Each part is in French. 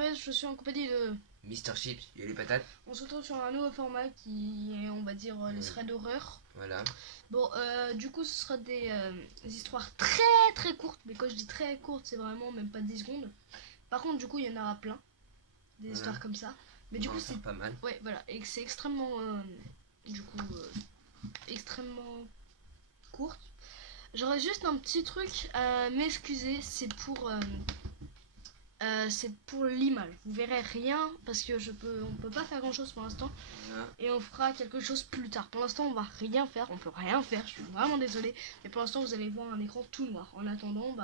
Fred, je suis en compagnie de... Mister Chips et les patates. On se retrouve sur un nouveau format qui est, on va dire, les threads d'horreur. Voilà. Bon, du coup, ce sera des histoires très courtes. Mais quand je dis très courtes, c'est vraiment même pas 10 secondes. Par contre, du coup, il y en aura plein. Des histoires comme ça. Mais du coup, c'est pas mal. Ouais, voilà. Et c'est extrêmement... du coup, extrêmement courte. J'aurais juste un petit truc à m'excuser. C'est pour l'image. Vous verrez rien parce que on peut pas faire grand chose pour l'instant. Voilà. Et on fera quelque chose plus tard. Pour l'instant, on va rien faire. On peut rien faire. Je suis vraiment désolée. Mais pour l'instant, vous allez voir un écran tout noir. En attendant,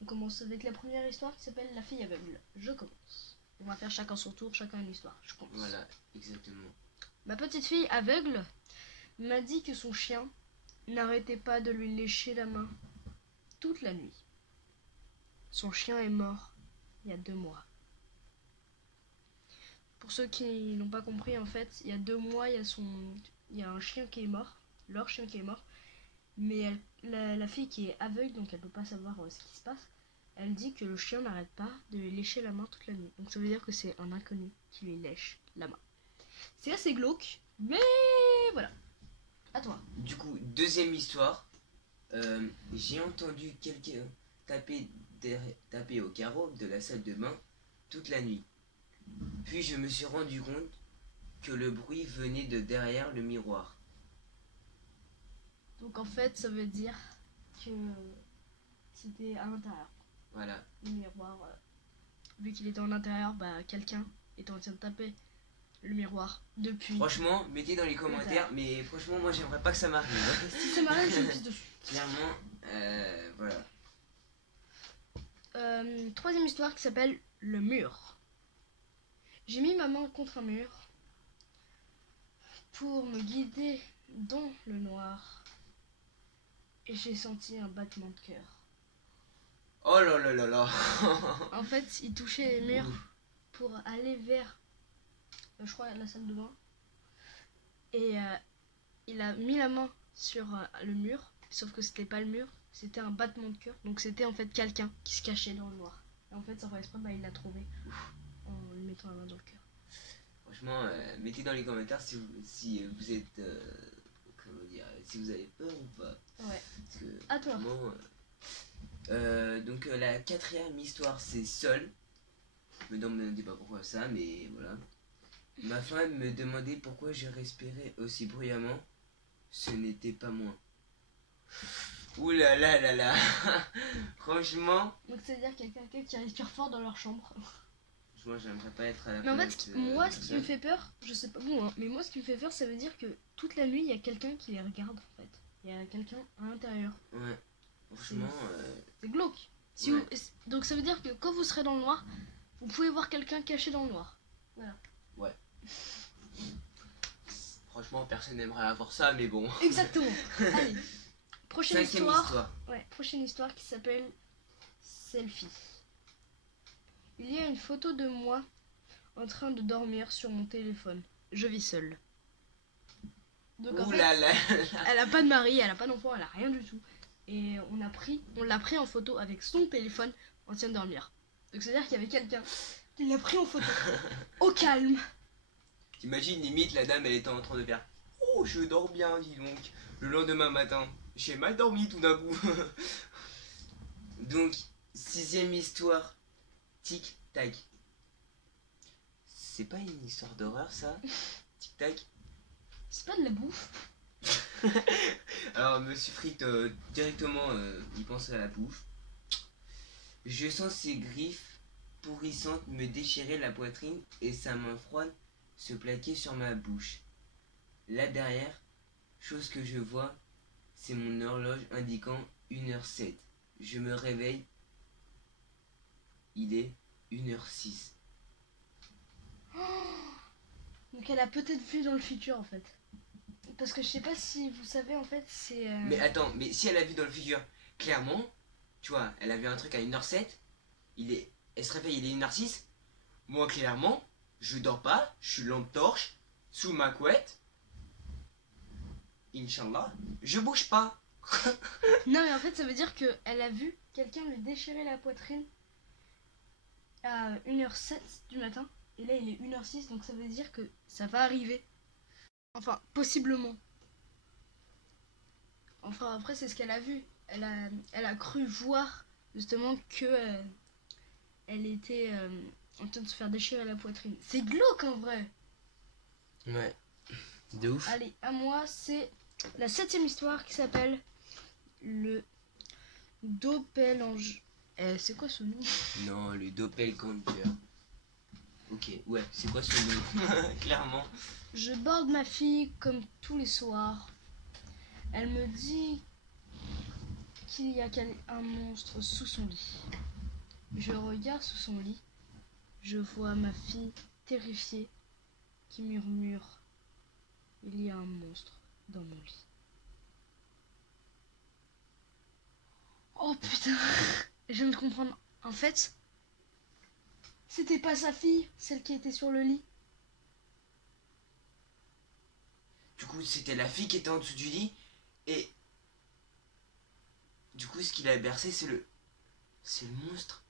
on commence avec la première histoire qui s'appelle La fille aveugle. Je commence. On va faire chacun son tour, chacun une histoire. Je commence. Voilà, exactement. Ma petite fille aveugle m'a dit que son chien n'arrêtait pas de lui lécher la main toute la nuit. Son chien est mort il y a 2 mois. Pour ceux qui n'ont pas compris, en fait, il y a 2 mois, il y a un chien qui est mort, leur chien qui est mort, mais la fille qui est aveugle, donc elle peut pas savoir ce qui se passe, elle dit que le chien n'arrête pas de lui lécher la main toute la nuit. Donc ça veut dire que c'est un inconnu qui lui lèche la main. C'est assez glauque, mais voilà. À toi. Du coup, deuxième histoire. J'ai entendu quelqu'un taper au carreau de la salle de bain toute la nuit. Puis je me suis rendu compte que le bruit venait de derrière le miroir. Donc en fait, ça veut dire que c'était à l'intérieur. Voilà. Le miroir, vu qu'il était en intérieur, quelqu'un était en train de taper le miroir depuis. Franchement, mettez dans les commentaires, mais franchement, moi j'aimerais pas que ça m'arrive. Si ça m'arrive, je me pisse dessus. Clairement, voilà. Troisième histoire qui s'appelle Le mur. J'ai mis ma main contre un mur pour me guider dans le noir et j'ai senti un battement de cœur. Oh là là là là. En fait, il touchait les murs pour aller vers, je crois, la salle de bain. Et il a mis la main sur le mur, sauf que c'était pas le mur, c'était un battement de cœur. Donc c'était en fait quelqu'un qui se cachait dans le noir. Et en fait, sans faire exprès, il l'a trouvé en lui mettant la main dans le cœur. Franchement, mettez dans les commentaires si vous êtes, comment dire, si vous avez peur ou pas. Ouais. Parce que, à toi. Vraiment, donc la quatrième histoire, c'est Seul. Me demandez pas pourquoi ça, mais voilà. Ma femme me demandait pourquoi je respirais aussi bruyamment. Ce n'était pas moi. Ouh là là là là. Franchement. Donc c'est-à-dire qu'il y a quelqu'un qui respire fort dans leur chambre. Moi j'aimerais pas être à la Mais en place, fait, moi ce qui me fait peur, je sais pas vous, hein, mais moi ce qui me fait peur, ça veut dire que toute la nuit il y a quelqu'un qui les regarde en fait. Il y a quelqu'un à l'intérieur. Ouais. Franchement. C'est glauque. Ouais. Donc ça veut dire que quand vous serez dans le noir, vous pouvez voir quelqu'un caché dans le noir. Voilà. Ouais. Franchement, personne n'aimerait avoir ça, mais bon. Exactement. Allez. Prochaine Cinquième histoire. Ouais, prochaine histoire qui s'appelle Selfie. Il y a une photo de moi en train de dormir sur mon téléphone. Je vis seule. Donc en fait, elle a pas de mari, elle a pas d'enfant, elle a rien du tout. Et on l'a pris en photo avec son téléphone en train de dormir. Donc c'est à dire qu'il y avait quelqu'un qui l'a pris en photo au calme. T'imagines limite la dame elle était en train de faire oh je dors bien dis donc. Le lendemain matin j'ai mal dormi tout d'un coup. Donc sixième histoire. Tic tac. C'est pas une histoire d'horreur ça? Tic tac. C'est pas de la bouffe. Alors Monsieur Frites directement il pense à la bouffe. Je sens ses griffes pourrissantes me déchirer la poitrine et sa main froide se plaquer sur ma bouche. Là derrière, chose que je vois, c'est mon horloge indiquant 1h07. Je me réveille. Il est 1h06. Donc elle a peut-être vu dans le futur en fait. Parce que je sais pas si vous savez en fait c'est... Mais attends, mais si elle a vu dans le futur, clairement, tu vois, elle a vu un truc à 1h07, elle se réveille, il est 1h06. Moi clairement, je dors pas, je suis lampe torche, sous ma couette. Inch'Allah, je bouge pas. Non mais en fait ça veut dire qu'elle a vu quelqu'un lui déchirer la poitrine à 1h07 du matin. Et là, il est 1h06, donc ça veut dire que ça va arriver. Enfin, possiblement. Enfin, après, c'est ce qu'elle a vu. Elle a cru voir, justement, que elle était en train de se faire déchirer la poitrine. C'est glauque, en vrai. Ouais. De ouf. Allez, à moi, c'est la 7e histoire qui s'appelle le Doppelganger. C'est quoi ce nom? Non, le Doppelganger. Ok, ouais, c'est quoi ce nom? Clairement. Je borde ma fille comme tous les soirs. Elle me dit qu'il y a un monstre sous son lit. Je regarde sous son lit. Je vois ma fille terrifiée qui murmure: il y a un monstre dans mon lit. Oh putain. Je viens de comprendre. En fait, c'était pas sa fille, celle qui était sur le lit. Du coup, c'était la fille qui était en dessous du lit. Et du coup, ce qu'il a bercé, c'est le monstre.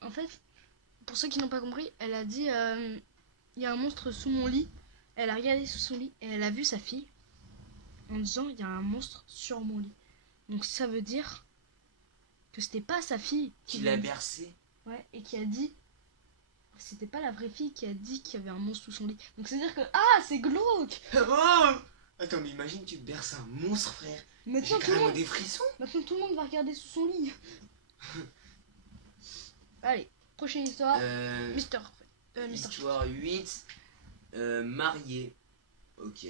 En fait, pour ceux qui n'ont pas compris, elle a dit il y a un monstre sous mon lit. Elle a regardé sous son lit et elle a vu sa fille en disant il y a un monstre sur mon lit. Donc ça veut dire que c'était pas sa fille Qui l'a bercé. Ouais, et qui a dit, c'était pas la vraie fille qui a dit qu'il y avait un monstre sous son lit. Donc c'est à dire que c'est glauque. Oh, attends, mais imagine tu berces un monstre, frère. Maintenant J'ai carrément des frissons. Maintenant tout le monde va regarder sous son lit. Allez, prochaine histoire. Mister. Histoire 8. Mariée. Ok.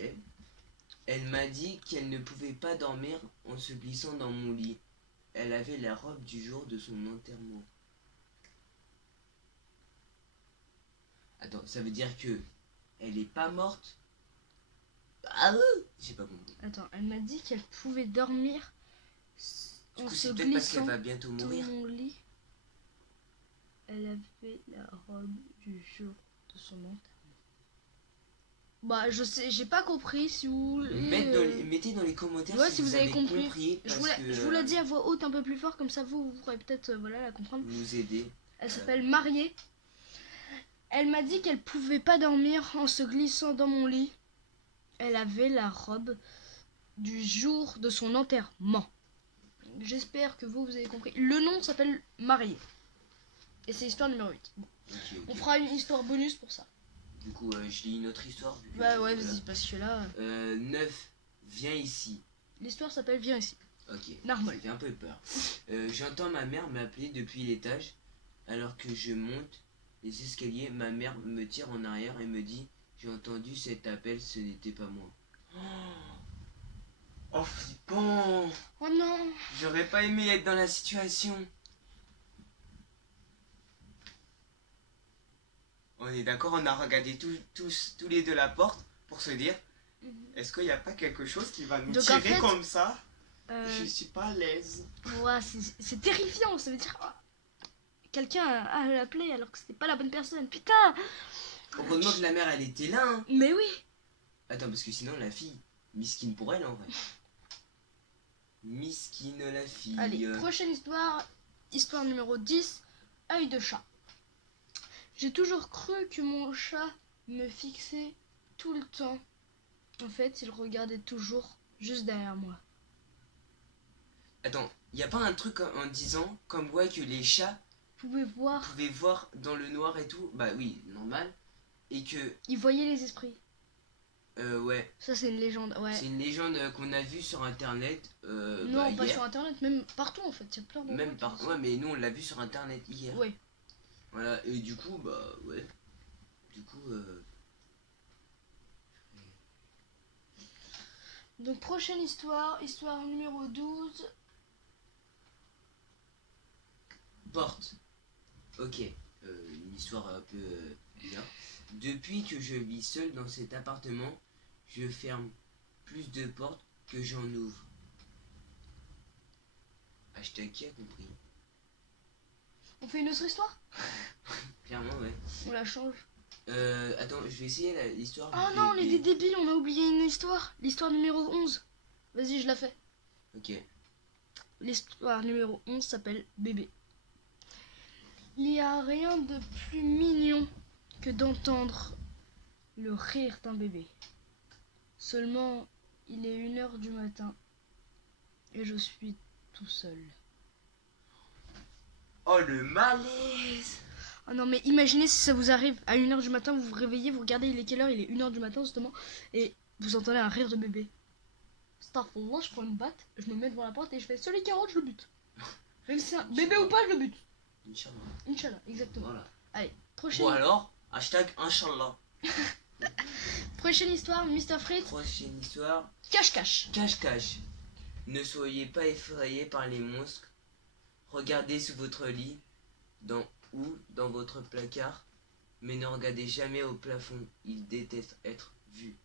Elle m'a dit qu'elle ne pouvait pas dormir en se glissant dans mon lit. Elle avait la robe du jour de son enterrement. Attends, ça veut dire que elle est pas morte? Ah oui. J'ai pas compris. Attends, elle m'a dit qu'elle pouvait dormir Du en coup, se c'est peut-être parce qu'elle glissant va bientôt dans mourir. mon lit. Elle avait la robe du jour de son enterrement. Bah je sais, j'ai pas compris. Si vous voulez, Mettez dans les commentaires ouais, si vous avez compris. je vous la dis à voix haute un peu plus fort, comme ça vous pourrez peut-être la comprendre. nous aider. Elle s'appelle Mariée. Elle m'a dit qu'elle pouvait pas dormir en se glissant dans mon lit. Elle avait la robe du jour de son enterrement. J'espère que vous avez compris. Le nom s'appelle Mariée. Et c'est histoire numéro 8. Bon. Okay. On fera une histoire bonus pour ça. Du coup, je lis une autre histoire. Bah ouais, vas-y, parce que là... 9, viens ici. L'histoire s'appelle Viens ici. Ok, normal. ça fait un peu peur. J'entends ma mère m'appeler depuis l'étage. Alors que je monte les escaliers, ma mère me tire en arrière et me dit: j'ai entendu cet appel, ce n'était pas moi. Oh flippant. Oh non. J'aurais pas aimé être dans la situation. On est d'accord, on a regardé tous les deux la porte pour se dire: est-ce qu'il n'y a pas quelque chose qui va nous donc, tirer en fait, comme ça? Je suis pas à l'aise. Ouais, c'est terrifiant, ça veut dire quelqu'un a appelé alors que c'était pas la bonne personne. Putain. Heureusement que la mère elle était là, hein. Mais oui. Attends, parce que sinon la fille, miskine pour elle en vrai. Miskine la fille. Allez, prochaine histoire. Histoire numéro 10. Œil de chat. J'ai toujours cru que mon chat me fixait tout le temps. En fait, il regardait toujours juste derrière moi. Attends, y a pas un truc en disant comme quoi que les chats pouvaient voir dans le noir et tout? Bah oui, normal. Et que... ils voyaient les esprits. Ouais. Ça c'est une légende, ouais. C'est une légende qu'on a vue sur internet. Non, pas sur internet, même partout en fait. Il y a plein de... Même partout. Ouais, mais nous on l'a vu sur internet hier. Ouais. Voilà, et du coup, bah ouais. Du coup, Donc prochaine histoire, histoire numéro 12. Porte. Ok, une histoire un peu bizarre. Depuis que je vis seul dans cet appartement, je ferme plus de portes que j'en ouvre. Hashtag qui a compris? On fait une autre histoire? Clairement, ouais. On la change. Attends, je vais essayer l'histoire. Oh non, on est des débiles, on a oublié une histoire. L'histoire numéro 11. Vas-y, je la fais. Ok. L'histoire numéro 11 s'appelle Bébé. Il n'y a rien de plus mignon que d'entendre le rire d'un bébé. Seulement, il est 1h du matin et je suis tout seul. Oh, le malaise! Oh non, mais imaginez si ça vous arrive à 1h du matin, vous vous réveillez, vous regardez il est quelle heure, il est 1h du matin justement, et vous entendez un rire de bébé. Starfall, je prends une batte, je me mets devant la porte et je fais celui qui rentre, je le bute. Même si c'est un bébé ou pas, je le bute. Inch'Allah. Inch'Allah, exactement. Voilà. Allez, prochaine, Ou alors, hashtag Inch'Allah. prochaine histoire, Mr. Fritz, Prochaine histoire. cache-cache. Cache-cache. Ne soyez pas effrayés par les monstres. Regardez sous votre lit ou dans votre placard, mais ne regardez jamais au plafond. Ils détestent être vus.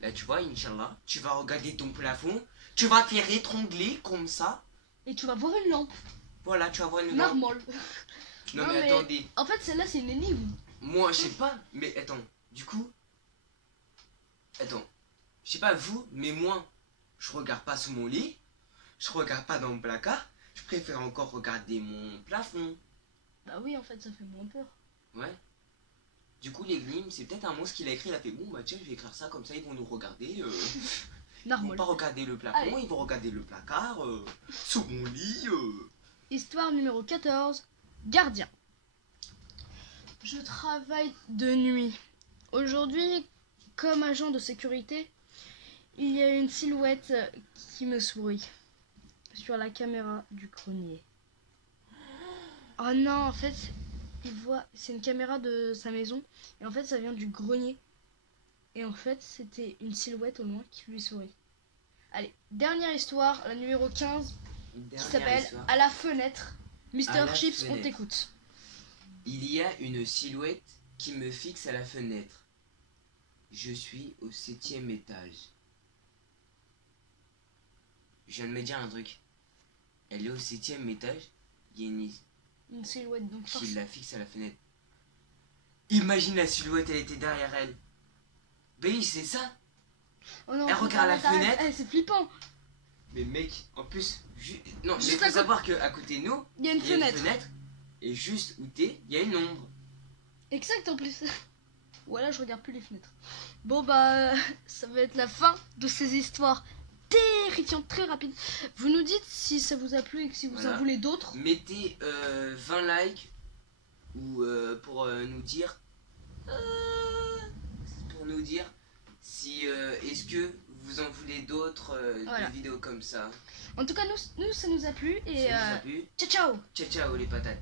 Là, tu vois, Inch'Allah, tu vas regarder ton plafond, tu vas te faire étrangler comme ça. Et tu vas voir une lampe. Voilà, tu vas voir une lampe. Normal. Non, Non, mais mais- attendez. En fait, celle-là, c'est une énigme. Moi, je sais pas, mais attends, du coup. Attends, je sais pas vous, mais moi, je regarde pas sous mon lit, je regarde pas dans mon placard, je préfère encore regarder mon plafond. Bah oui, en fait, ça fait moins peur. Ouais. Du coup, l'énigme, c'est peut-être un monstre qui l'a écrit, il a fait bon, bah tiens, je vais écrire ça comme ça, ils vont nous regarder. Ils vont Normal. pas regarder le plafond, Allez. ils vont regarder le placard, sous mon lit. Histoire numéro 14. Gardien. Je travaille de nuit. Aujourd'hui, comme agent de sécurité, il y a une silhouette qui me sourit sur la caméra du grenier. Oh non, en fait, il voit, c'est une caméra de sa maison et en fait, ça vient du grenier. Et en fait, c'était une silhouette au loin qui lui sourit. Allez, dernière histoire, la numéro 15, qui Dernière s'appelle histoire. À la fenêtre. À Mister la Chips, on fenêtre. t'écoute. Il y a une silhouette qui me fixe à la fenêtre. Je suis au 7e étage. Je viens de me dire un truc. Elle est au 7e étage. Il y a Une silhouette, donc qui la fixe à la fenêtre. Imagine la silhouette, elle était derrière elle. Ben c'est ça. Oh non, Elle faut regarde la arrête, arrête. fenêtre. Eh, c'est flippant. Mais mec, en plus, non, mais Juste faut à côté- savoir qu'à côté de nous, Il y a une il y a une fenêtre. fenêtre. Et juste où t'es, il y a une ombre. Exact en plus. Voilà, je regarde plus les fenêtres. Bon bah, ça va être la fin de ces histoires terrifiantes, très rapides. Vous nous dites si ça vous a plu et que si vous Voilà. en voulez d'autres. Mettez 20 likes ou pour nous dire si est-ce que vous en voulez d'autres Voilà. des vidéos comme ça. En tout cas, nous ça nous a plu et Ça vous a plu? ciao ciao. Ciao ciao les patates.